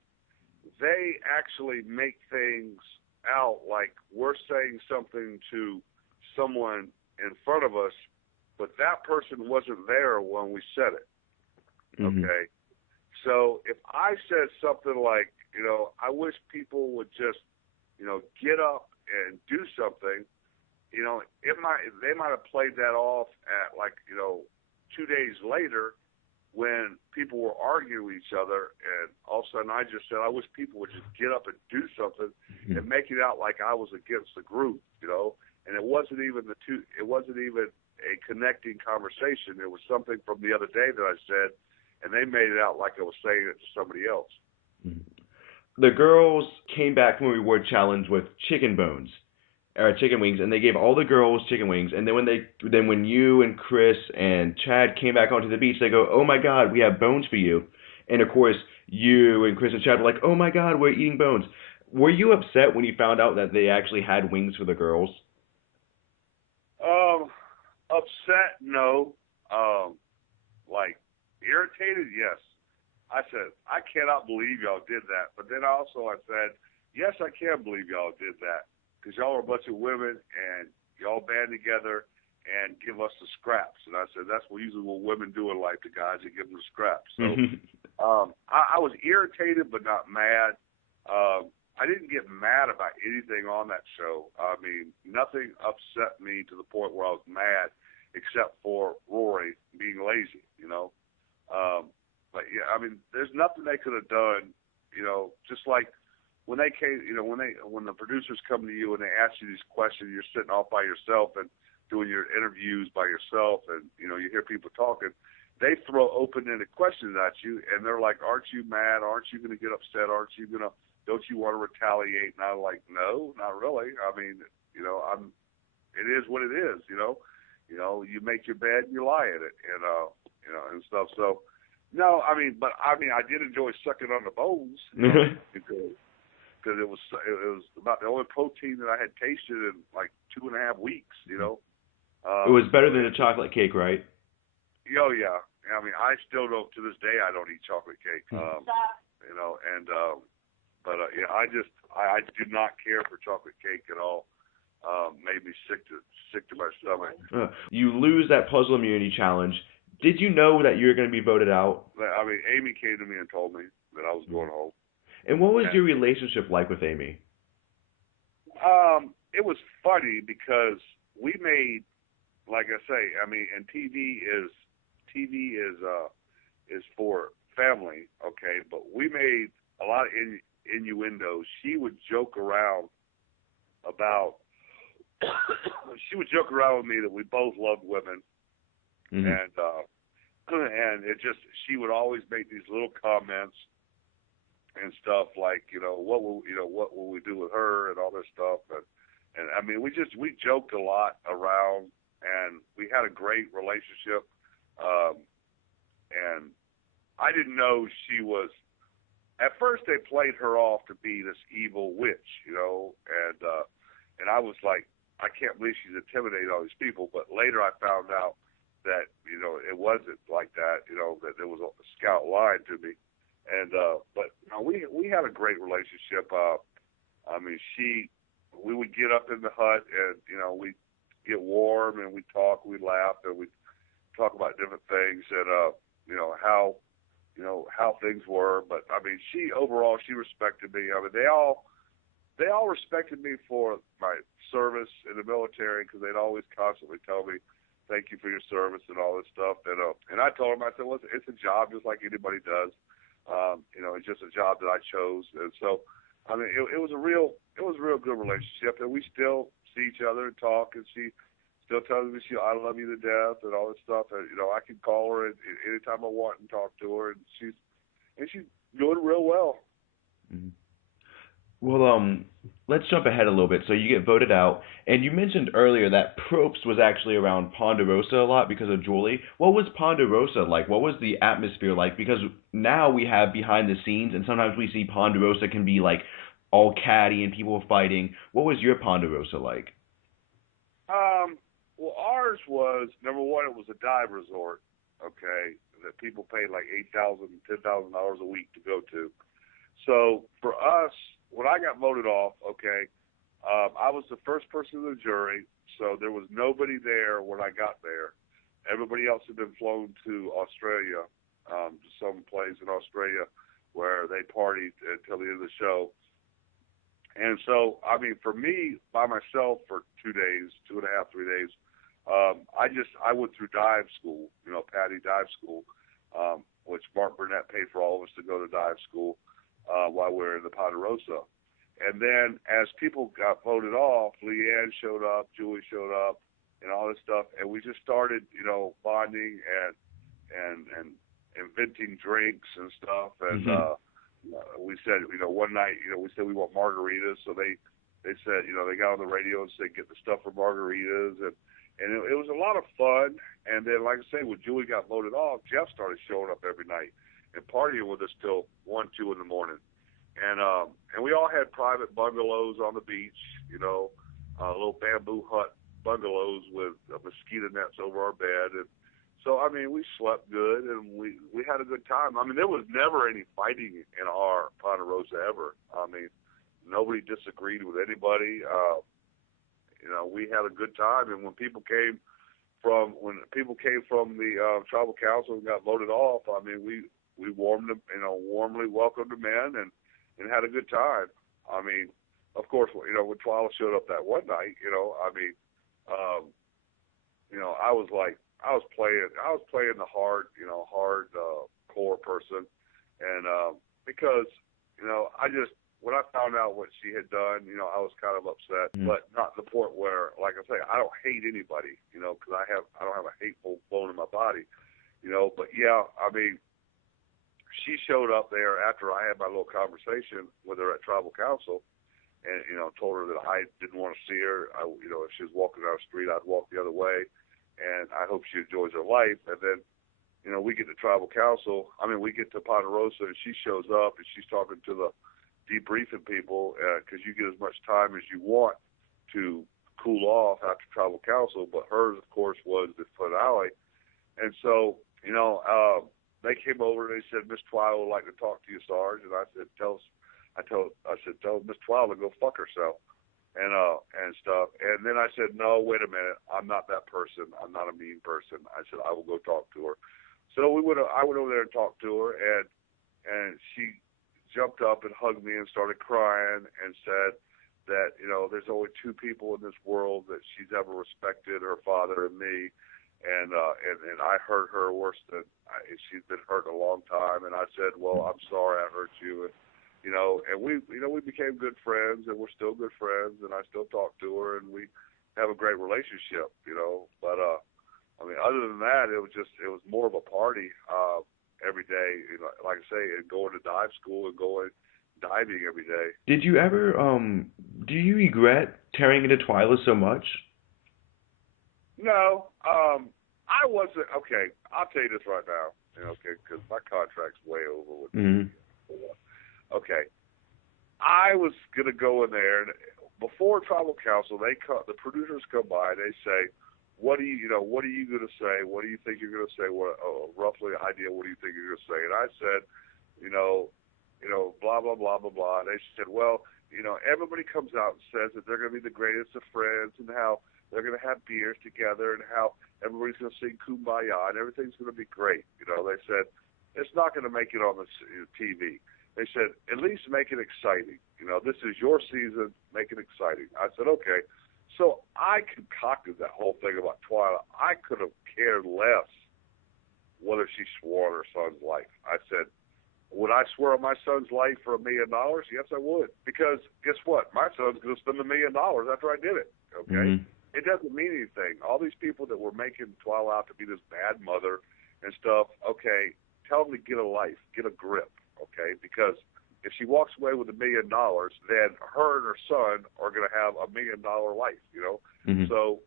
they actually make things out like we're saying something to someone in front of us, but that person wasn't there when we said it. Mm-hmm. Okay? So if I said something like, I wish people would just, get up and do something, they might have played that off at 2 days later when people were arguing with each other, and all of a sudden I just said, I wish people would just get up and do something and make it out like I was against the group, and it wasn't even a connecting conversation. It was something from the other day that I said, and they made it out like I was saying it to somebody else. The girls came back from a reward challenge with chicken bones, or chicken wings, and they gave all the girls chicken wings. And then when you and Chris and Chad came back onto the beach, they go, "Oh my God, we have bones for you." And of course, you and Chris and Chad were like, "Oh my God, we're eating bones." Were you upset when you found out that they actually had wings for the girls? Upset, no. Irritated, yes. I said, I cannot believe y'all did that. But then I said, yes, I can believe y'all did that, because y'all are a bunch of women and y'all band together and give us the scraps. And I said, that's usually what women do in life to guys, they give them the scraps. So I was irritated but not mad. I didn't get mad about anything on that show. I mean, nothing upset me to the point where I was mad except for Rory being lazy, But yeah, I mean, there's nothing they could have done, just like when they came, when the producers come to you and they ask you these questions, you're sitting off by yourself and doing your interviews by yourself, and you hear people talking. They throw open-ended questions at you, and they're like, "Aren't you mad? Aren't you going to get upset? Don't you want to retaliate?" And I'm like, "No, not really. I mean, it is what it is. You make your bed and you lie in it, and stuff." So. No, I did enjoy sucking on the bones because it was about the only protein that I had tasted in like 2.5 weeks. It was better than a chocolate cake, right? Oh yeah. I mean, I still don't, to this day, I don't eat chocolate cake. I do not care for chocolate cake at all. Made me sick to my stomach. You lose that puzzle immunity challenge. Did you know that you were going to be voted out? I mean, Amy came to me and told me that I was going home. And what was your relationship like with Amy? It was funny because we made, like I say, I mean, and TV is for family, okay? But we made a lot of innuendos. She would joke around with me that we both loved women. Mhm. and and it just she would always make these little comments and stuff like, what will we do with her and all this stuff, and I mean we joked a lot around, and we had a great relationship, um, and I didn't know she was. At first, they played her off to be this evil witch, and I was like, I can't believe she's intimidating all these people. But later, I found out that it wasn't like that. That there was a scout lying to me, and but we had a great relationship. I mean, we would get up in the hut, and we get warm, and we talk, we laugh, and we talk about different things, and how how things were. But I mean, she respected me. I mean, they all respected me for my service in the military, because they'd always constantly tell me, "Thank you for your service" and all this stuff. And I told them, I said, "Well, it's a job just like anybody does. It's just a job that I chose." And so, I mean, it was a real good relationship, and we still see each other and talk, and she still tells me I love you to death and all this stuff. And I can call her anytime I want and talk to her, and she's doing real well. Mhm. Well, let's jump ahead a little bit. So you get voted out, and you mentioned earlier that Probst was actually around Ponderosa a lot because of Julie. What was Ponderosa like? What was the atmosphere like? Because now we have behind the scenes, and sometimes we see Ponderosa can be like all catty and people fighting. What was your Ponderosa like? Well, ours was, number one, it was a dive resort. Okay, that people paid like $8,000, $10,000 a week to go to. So for us, when I got voted off, okay, I was the first person in the jury, so there was nobody there when I got there. Everybody else had been flown to Australia, to some place in Australia where they partied until the end of the show. And so, I mean, for me, by myself for 2 days, 2.5, 3 days, I went through dive school, Patty dive school, which Mark Burnett paid for all of us to go to dive school while we were in the Ponderosa. And then as people got voted off, Leanne showed up, Julie showed up, and all this stuff, and we just started, bonding and inventing drinks and stuff. And Hmm. we said, one night, we said we want margaritas, so they said, they got on the radio and said get the stuff for margaritas, and it was a lot of fun. And then, like I say, when Julie got voted off, Jeff started showing up every night and partying with us till 1, 2 in the morning. And we all had private bungalows on the beach, little bamboo hut bungalows with mosquito nets over our bed. And so, I mean, we slept good, and we had a good time. I mean, there was never any fighting in our Ponderosa ever. I mean, nobody disagreed with anybody. We had a good time. And when people came from the tribal council and got voted off, I mean, we warmly welcomed them in, and had a good time. I mean, of course, when Twila showed up that one night, I mean, I was playing the hard, core person, and because, when I found out what she had done, I was kind of upset, but not to the point where, like I say, I don't hate anybody, because I don't have a hateful bone in my body, but yeah, I mean, she showed up there after I had my little conversation with her at tribal council, and told her that I didn't want to see her. If she was walking down the street, I'd walk the other way, and I hope she enjoys her life. And then we get to tribal council. I mean, we get to Ponderosa, and she shows up, and she's talking to the debriefing people, because you get as much time as you want to cool off after tribal council, but hers, of course, was the finale. And so, they came over and they said, "Miss Twila would like to talk to you, Sarge." And I said, tell Miss Twila to go fuck herself, and stuff. And then I said, "No, wait a minute. I'm not that person. I'm not a mean person." I said, "I will go talk to her." So I went over there and talked to her, and she jumped up and hugged me and started crying and said that, there's only two people in this world that she's ever respected, her father and me. And I hurt her worse than she's been hurt a long time. And I said, "Well, I'm sorry I hurt you." And we became good friends, and we're still good friends. And I still talk to her, and we have a great relationship. But I mean, other than that, it was more of a party every day. You know, like I say, and going to dive school and going diving every day. Did you ever do you regret tearing into Twila so much? No, I wasn't. Okay, I'll tell you this right now. Okay, because my contract's way over with. Mm-hmm. Okay, I was gonna go in there, and before tribal council, the producers come by and they say, what are you gonna say? What do you think you're gonna say? What roughly idea? What do you think you're gonna say? And I said, blah blah blah blah blah. And they said, well, everybody comes out and says that they're gonna be the greatest of friends, and how they're gonna have beers together, and how everybody's gonna sing Kumbaya, and everything's gonna be great. They said it's not gonna make it on the TV. They said, at least make it exciting. This is your season. Make it exciting. I said, okay. So I concocted that whole thing about Twila. I could have cared less whether she swore on her son's life. I said, would I swear on my son's life for $1 million? Yes, I would. Because guess what? My son's going to spend $1 million after I did it. Okay? Mm-hmm. It doesn't mean anything. All these people that were making Twila out to be this bad mother and stuff, okay, tell them to get a life, get a grip. Okay, because if she walks away with $1 million, then her and her son are going to have $1 million life. Mm-hmm. So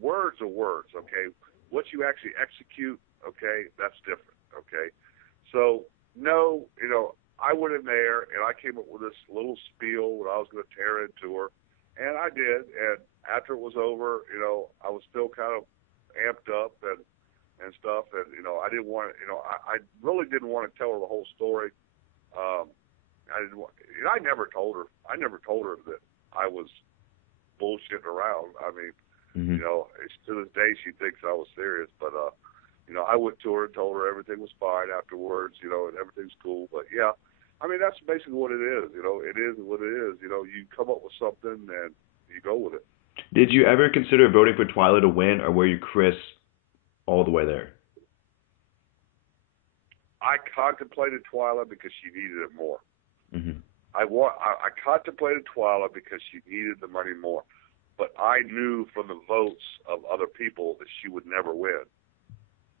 words are words. Okay, what you actually execute, okay, that's different. Okay, so no, I went in there and I came up with this little spiel what I was going to tear into her, and I did. And after it was over, I was still kind of amped up and stuff, and I didn't want I really didn't want to tell her the whole story. I never told her that I was bullshitting around. I mean, mm-hmm. To this day she thinks I was serious, but I went to her and told her everything was fine afterwards, and everything's cool. But yeah, I mean, that's basically what it is. It is what it is. You come up with something and you go with it. Did you ever consider voting for Twila to win, or were you Chris all the way there? I contemplated Twila because she needed it more. Mm-hmm. I contemplated Twila because she needed the money more, but I knew from the votes of other people that she would never win.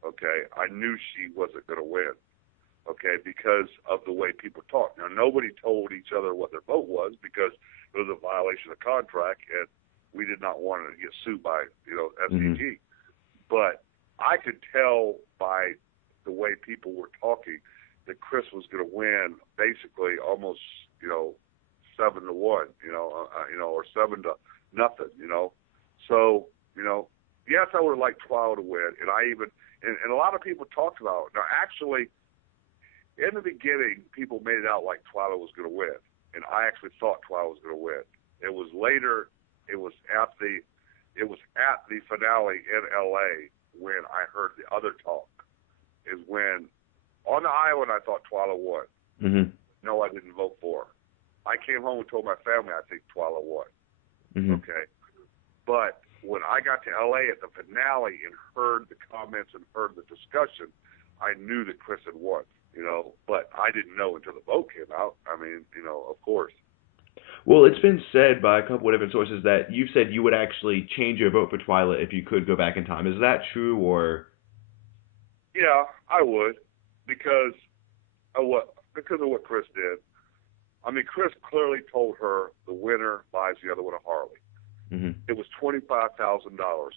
Okay, I knew she wasn't going to win. Okay, because of the way people talk. Now, nobody told each other what their vote was because it was a violation of contract, and we did not want to get sued by SCG. Mm-hmm. But I could tell by the way people were talking that Chris was going to win, basically almost 7-1, or 7-0. So yes, I would have liked Twila to win, and and a lot of people talked about it. Now, actually, in the beginning, people made it out like Twila was going to win, and I actually thought Twila was going to win. It was later. It was at the finale in L.A. when I heard the other talk. Is when on the island I thought Twila won. Mm-hmm. No, I didn't vote for her. I came home and told my family I think Twila won. Mm-hmm. Okay, but when I got to L.A. at the finale and heard the comments and heard the discussion, I knew that Chris had won. But I didn't know until the vote came out. I mean, of course. Well, it's been said by a couple of different sources that you said you would actually change your vote for Twila if you could go back in time. Is that true, or? Yeah, I would, because of what Chris did. I mean, Chris clearly told her the winner buys the other one a Harley. Mm-hmm. It was $25,000.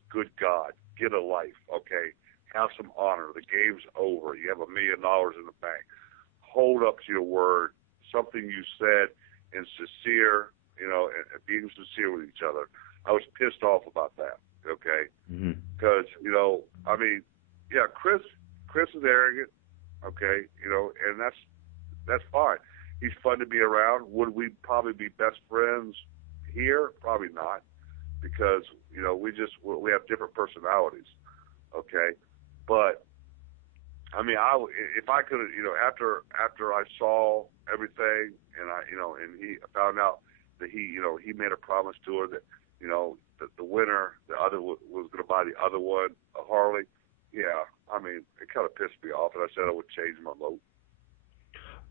Good God, get a life, okay? Have some honor. The game's over. You have $1 million in the bank. Hold up to your word. Something you said and sincere, and being sincere with each other. I was pissed off about that, okay? Because, I mean, yeah, Chris is arrogant, okay, and that's fine. He's fun to be around. Would we probably be best friends here? Probably not, because, we have different personalities, okay? But, I mean, if I could, after I saw everything and and he found out that he made a promise to her that, that the winner, the other was going to buy the other one a Harley. Yeah, I mean, it kind of pissed me off, and I said I would change my vote.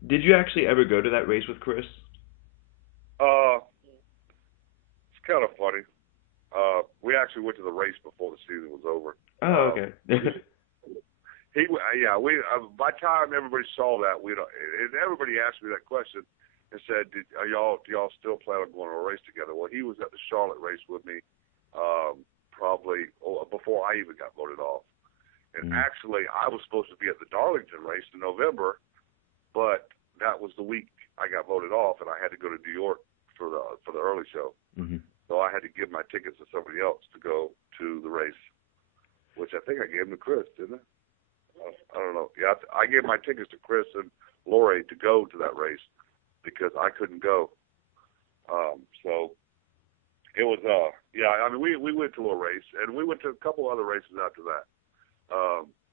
Did you actually ever go to that race with Chris? It's kind of funny. We actually went to the race before the season was over. Oh, okay. By the time everybody saw that, everybody asked me that question and said, do y'all still plan on going to a race together? Well, he was at the Charlotte race with me, probably before I even got voted off. And actually, I was supposed to be at the Darlington race in November, but that was the week I got voted off, and I had to go to New York for the early show. Mm-hmm. So I had to give my tickets to somebody else to go to the race, which I think I gave them to Chris, didn't I? I don't know. Yeah, I gave my tickets to Chris and Lori to go to that race because I couldn't go. So it was, we went to a race, and we went to a couple other races after that.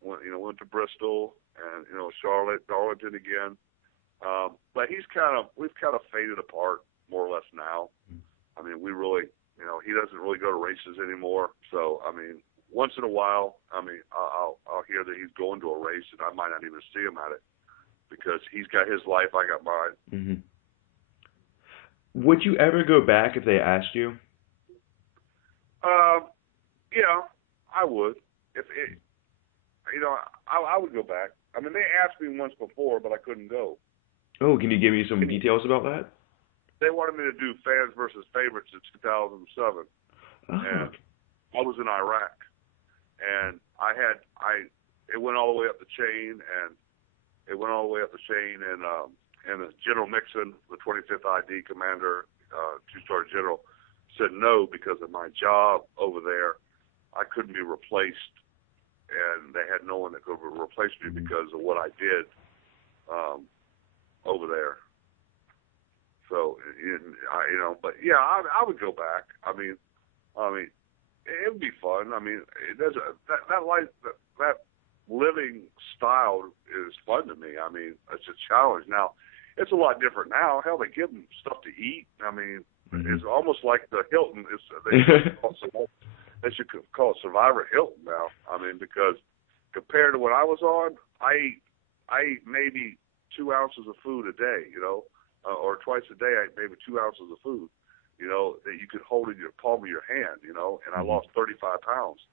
Went to Bristol and, Charlotte, Darlington again. But we've kind of faded apart more or less now. I mean, we really, he doesn't really go to races anymore. So, I mean, once in a while, I'll hear that he's going to a race, and I might not even see him at it because he's got his life, I got mine. Mm-hmm. Would you ever go back if they asked you? Yeah, I would. I would go back. I mean, they asked me once before, but I couldn't go. Oh, can you give me some details about that? They wanted me to do fans versus favorites in 2007, and I was in Iraq, and it went all the way up the chain, and General Nixon, the 25th ID commander, two-star general, said no because of my job over there. I couldn't be replaced, and they had no one that could replace me because of what I did over there. So, but yeah, I would go back. I mean, it would be fun. I mean, that living style is fun to me. I mean, it's a challenge. Now, it's a lot different now. Hell, they give them stuff to eat. I mean, it's almost like the Hilton. They should call it Survivor Hilton now. I mean, because compared to when I was on, I eat maybe 2 ounces of food a day, or twice a day I ate maybe 2 ounces of food, that you could hold in your palm of your hand, and I lost 35 pounds.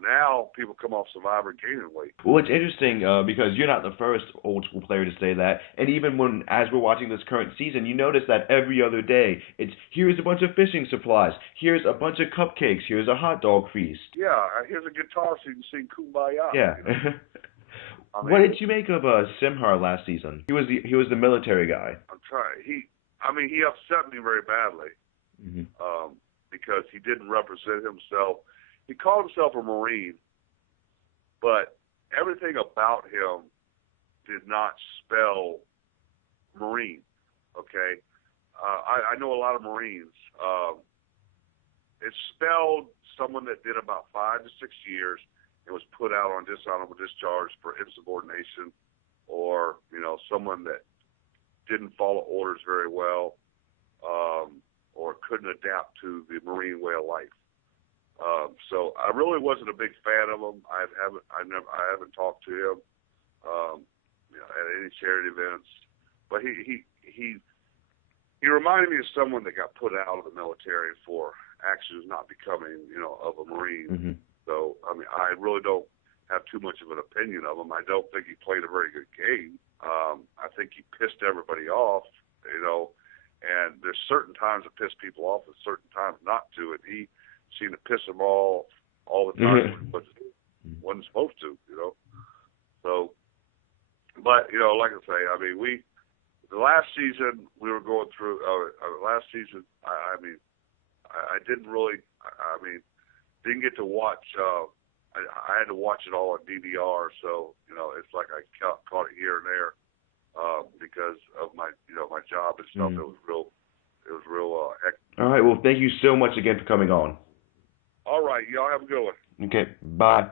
Now people come off Survivor gaining weight. Well, it's interesting because you're not the first old school player to say that, and even as we're watching this current season, you notice that every other day it's here's a bunch of fishing supplies, here's a bunch of cupcakes, here's a hot dog feast. Yeah, here's a guitar so you can sing Kumbaya. Yeah. What did you make of Simhar last season? He was the military guy. I'm trying. He upset me very badly because he didn't represent himself. He called himself a Marine, but everything about him did not spell Marine. Okay, I know a lot of Marines. It's spelled someone that did about 5 to 6 years. It was put out on dishonorable discharge for insubordination, or someone that didn't follow orders very well, or couldn't adapt to the Marine way of life. So I really wasn't a big fan of him. I haven't talked to him at any charity events, but he reminded me of someone that got put out of the military for actions not becoming of a Marine. Mm-hmm. So, I mean, I really don't have too much of an opinion of him. I don't think he played a very good game. I think he pissed everybody off, and there's certain times to piss people off and certain times not to, and he seemed to piss them all the time, but wasn't supposed to, So, but, like I say, I mean, the last season we were going through, last season, I didn't get to watch, I had to watch it all on DVR, so, it's like I caught it here and there, because of my, my job and stuff. It was real hectic. All right, well, thank you so much again for coming on. All right, y'all have a good one. Okay, bye.